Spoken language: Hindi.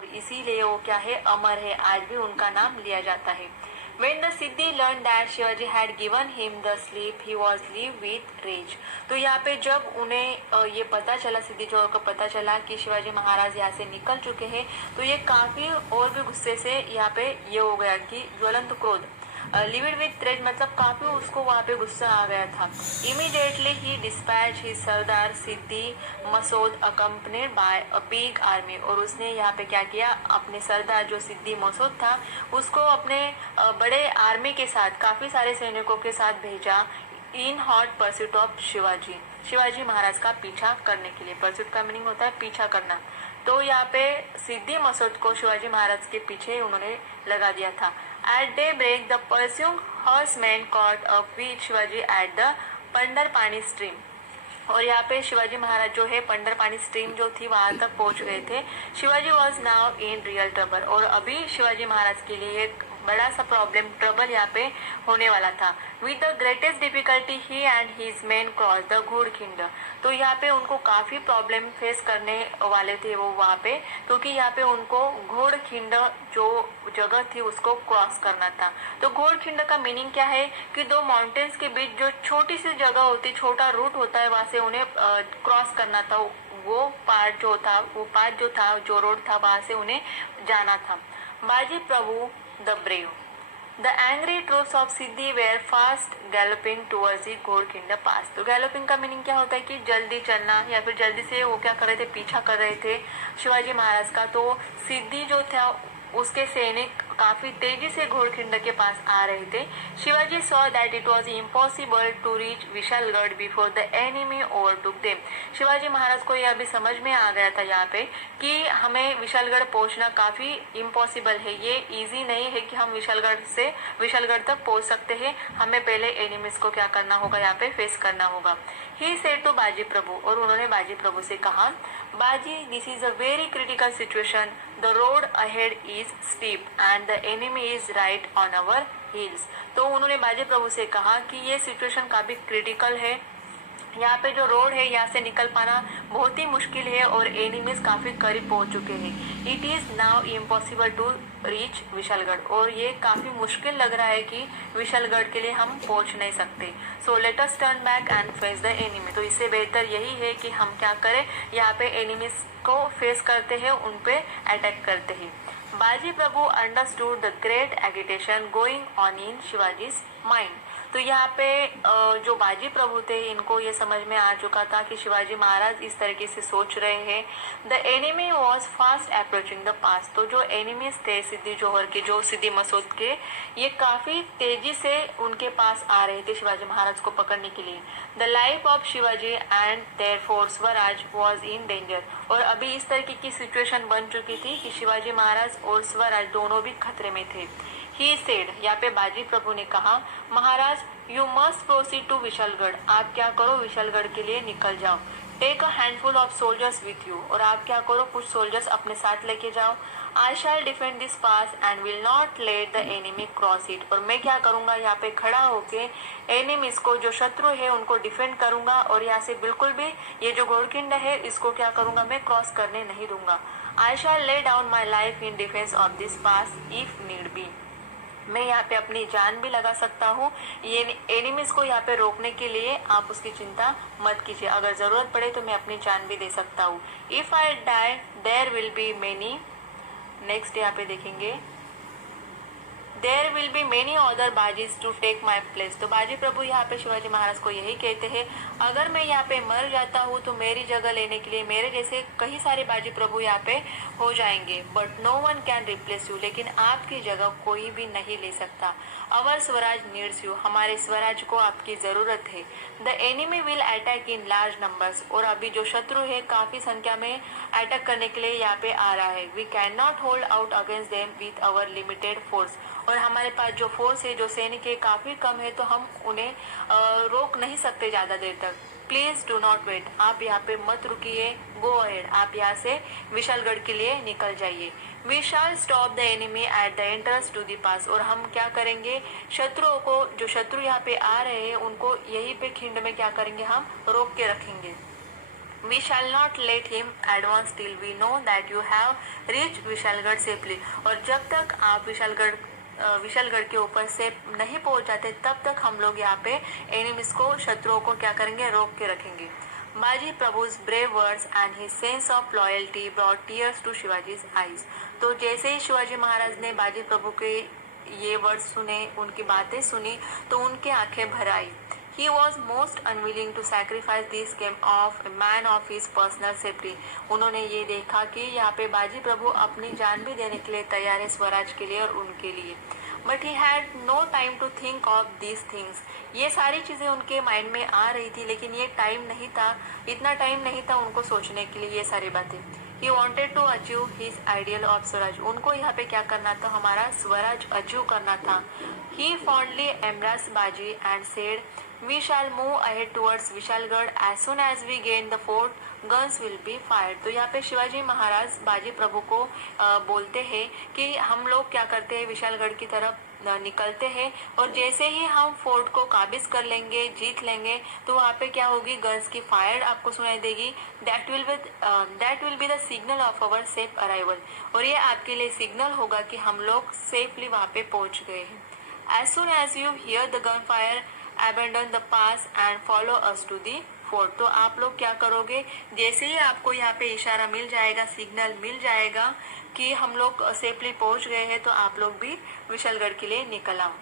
और इसीलिए वो क्या है, अमर है, आज भी उनका नाम लिया जाता है। When the Siddhi learned that Shivaji had given him the sleep, he was lived with rage. तो यहाँ पे जब उन्हें ये पता चला, सिद्धि चोर को पता चला कि शिवाजी महाराज यहाँ से निकल चुके हैं, तो ये काफी और भी गुस्से से यहाँ पे ये हो गया कि ज्वलंत क्रोध, लिविड विथ रेज मतलब काफी उसको वहाँ पे गुस्सा आ गया था। इमीडिएटली ही dispatch his sardar Siddi Masud accompanied by a big army, और उसने यहाँ पे क्या किया, अपने सरदार जो सिद्धि मसूद था उसको अपने बड़े आर्मी के साथ, काफी सारे सैनिकों के साथ भेजा in hot pursuit of Shivaji, Shivaji Maharaj का पीछा करने के लिए। परस्यूट का मीनिंग होता है पीछा करना। तो यहाँ पे सिद्धि मसूद को शिवाजी महाराज के पीछे उन्होंने लगा दिया था। At day break the pursuing horsemen caught up with Shivaji at the Pandharpani stream, और यहाँ पे शिवाजी महाराज जो है पंडरपानी स्ट्रीम जो थी वहां तक पहुंच गए थे। Shivaji was now in real trouble, और अभी शिवाजी महाराज के लिए एक बड़ा सा प्रॉब्लम, ट्रबल यहाँ पे होने वाला था। With the greatest difficulty he and his main cross the Ghodkhind, तो यहाँ पे उनको काफी प्रॉब्लम फेस करने वाले थे वो वहाँ पे, क्योंकि यहाँ पे उनको घोड़खिंड जो जगह थी उसको क्रॉस करना था। तो घोड़खिंड का मीनिंग क्या है कि दो माउंटेन्स के बीच जो छोटी सी जगह होती, छोटा रूट होता है, वहां से उन्हें क्रॉस करना था। वो पार्ट जो था, जो रोड था, वहां से उन्हें जाना था। Baji Prabhu the brave, the angry troops of Siddhi were fast galloping towards the Ghodkhind pass. तो गैलोपिंग का मीनिंग क्या होता है कि जल्दी चलना, या फिर जल्दी से वो क्या कर रहे थे, पीछा कर रहे थे शिवाजी महाराज का। तो सिद्धि जो था उसके सैनिक काफी तेजी से घोड़खिंड के पास आ रहे थे। Shivaji saw that it was impossible to reach Vishalgad before the enemy overtook them. Shivaji Maharaj को यह भी समझ में आ गया था यहाँ पे कि हमें विशालगढ़ पहुंचना काफी इम्पॉसिबल है, ये इजी नहीं है कि हम विशालगढ़ तक पहुंच सकते हैं, हमें पहले एनिमीज को क्या करना होगा, यहाँ पे फेस करना होगा। ही सेड टू बाजी प्रभु, और उन्होंने बाजी प्रभु से कहा, बाजी this is a very critical situation, the road ahead is steep and the enemy is right on our heels. तो उन्होंने बाजी प्रभु से कहा कि ये सिचुएशन काफी क्रिटिकल है, यहाँ पे जो रोड है यहाँ से निकल पाना बहुत ही मुश्किल है, और एनिमीज काफी करीब पहुंच चुके हैं। It is now impossible to reach Vishalgad, और ये काफी मुश्किल लग रहा है कि विशालगढ़ के लिए हम पहुंच नहीं सकते। So let us turn back and face the enemy. तो इससे बेहतर यही है कि हम क्या करें, यहाँ पे एनिमीज को फेस करते हैं, उन पे अटैक करते हैं। Baji Prabhu understood the great agitation going on in Shivaji's mind. तो यहाँ पे जो बाजी प्रभु थे इनको ये समझ में आ चुका था कि शिवाजी महाराज इस तरीके से सोच रहे हैं। The enemy was fast approaching the pass. तो जो एनिमीज थे सिद्धि जौहर के, जो सिद्धि मसूद के, ये काफी तेजी से उनके पास आ रहे थे शिवाजी महाराज को पकड़ने के लिए। The life of Shivaji and therefore Swaraj was in danger. और अभी इस तरीके की सिचुएशन बन चुकी थी कि शिवाजी महाराज और स्वराज दोनों भी खतरे में थे। ही सेड, यहाँ पे बाजी प्रभु ने कहा, Maharaj you must proceed to Vishalgad, आप क्या करो, विशालगढ़ के लिए निकल जाओ। Take a handful of soldiers with you, और आप क्या करो, कुछ सोल्जर्स अपने साथ लेके जाओ। I shall defend this pass and will not let the enemy cross it, और मैं क्या करूंगा, यहाँ पे खड़ा होके एनिमीज को, जो शत्रु है उनको डिफेंड करूंगा, और यहाँ से बिल्कुल भी ये जो घोड़खिंड है इसको क्या करूंगा, मैं क्रॉस करने नहीं दूंगा। I shall lay down my life in defence of this pass if need be, मैं यहाँ पे अपनी जान भी लगा सकता हूँ ये एनिमीज को यहाँ पे रोकने के लिए, आप उसकी चिंता मत कीजिए, अगर जरूरत पड़े तो मैं अपनी जान भी दे सकता हूँ। If I die there will be many, next यहाँ पे देखेंगे, there will be many other Bajis to take my place. तो बाजी प्रभु यहाँ पे शिवाजी महाराज को यही कहते हैं, अगर मैं यहाँ पे मर जाता हूँ तो मेरी जगह लेने के लिए मेरे जैसे कई सारे बाजी प्रभु यहाँ पे हो जाएंगे। But no one can replace you, लेकिन आपकी जगह कोई भी नहीं ले सकता। अवर स्वराज नीड्स यू, हमारे स्वराज को आपकी जरूरत है। The enemy will attack in large numbers, और अभी जो शत्रु है काफी संख्या में अटैक करने के लिए यहाँ पे आ रहा है। We can not hold out against them with our limited force, और हमारे पास जो फोर्स है, जो सैनिक है काफी कम है, तो हम उन्हें रोक नहीं सकते ज्यादा देर तक। प्लीज डू नॉट वेट, आप यहाँ पे मत रुकिए, गो अहेड, आप यहाँ से विशालगढ़ के लिए निकल जाइए। We shall stop the enemy at the entrance to the pass, और हम क्या करेंगे, शत्रुओं को, जो शत्रु यहाँ पे आ रहे हैं उनको यहीं पे खिंड में क्या करेंगे, हम रोक के रखेंगे। We shall not let him advance till we know that you have reached Vishalgarh safely। और जब तक आप विशालगढ़ के ऊपर से नहीं पहुंच जाते तब तक हम लोग यहाँ पे एनिमीज को, शत्रुओं को क्या करेंगे, रोक के रखेंगे। बाजी प्रभु's brave words and his sense of loyalty brought tears to शिवाजी's eyes। तो जैसे ही शिवाजी महाराज ने बाजी प्रभु के ये वर्ड्स सुने, उनकी बातें सुनी, तो उनके आंखें भर आई। He was most unwilling to sacrifice this game of a man of his personal safety। उन्होंने ये देखा कि यहाँ पे बाजी प्रभु अपनी जान भी देने के लिए तैयार है स्वराज के लिए और उनके लिए। But he had no time to think of these things। ये सारी चीजें उनके माइंड में आ रही थी, लेकिन ये टाइम नहीं था, इतना टाइम नहीं था उनको सोचने के लिए ये सारी बातें। He wanted to achieve his ideal of Swaraj. उनको यहाँ पे क्या करना था, हमारा स्वराज अचीव करना था। He fondly embraced बाजी and said, We shall move ahead towards Vishalgarh as soon as we gain the fort, guns will be fired। तो यहाँ पे शिवाजी महाराज बाजी प्रभु को बोलते हैं कि हम लोग क्या करते हैं, विशालगढ़ की तरफ निकलते हैं, और जैसे ही हम फोर्ट को काबिज कर लेंगे, जीत लेंगे, तो वहाँ पे क्या होगी, गन्स की फायर आपको सुनाई देगी। That will be the signal of our safe arrival. और ये आपके लिए सिग्नल होगा कि हम लोग सेफली वहाँ पे पहुँच गए हैं। As soon as you hear the gun fire abandon the pass and follow us to the fort। तो आप लोग क्या करोगे, जैसे ही आपको यहाँ पे इशारा मिल जाएगा, सिग्नल मिल जाएगा कि हम लोग सेफली पहुंच गए हैं, तो आप लोग भी विशालगढ़ के लिए निकल आओ।